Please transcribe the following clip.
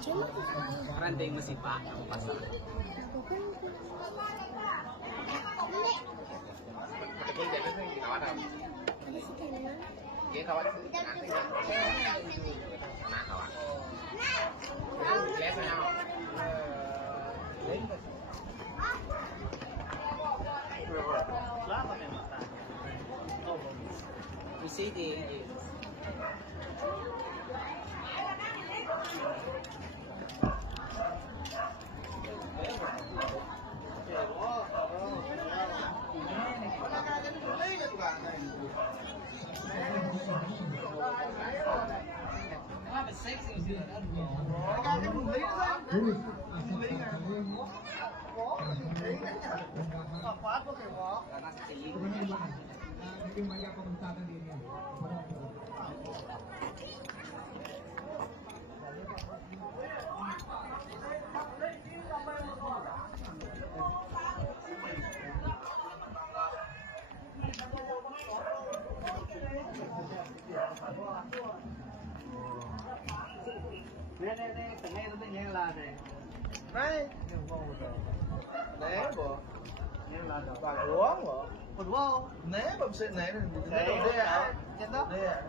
Randing masipa ang pasal. Betul dia tu kawat apa? Dia kawat nanti nak kawat. Biasa nak. Lama memang tak. Oh, Mercedes. Nè, tengah itu tengah lah deh. Này, né bộ. Nè là đâu? Bà uống bộ. Còn wow. Né bầm sệ né. Đấy, Đây à? trên đó. Đây à?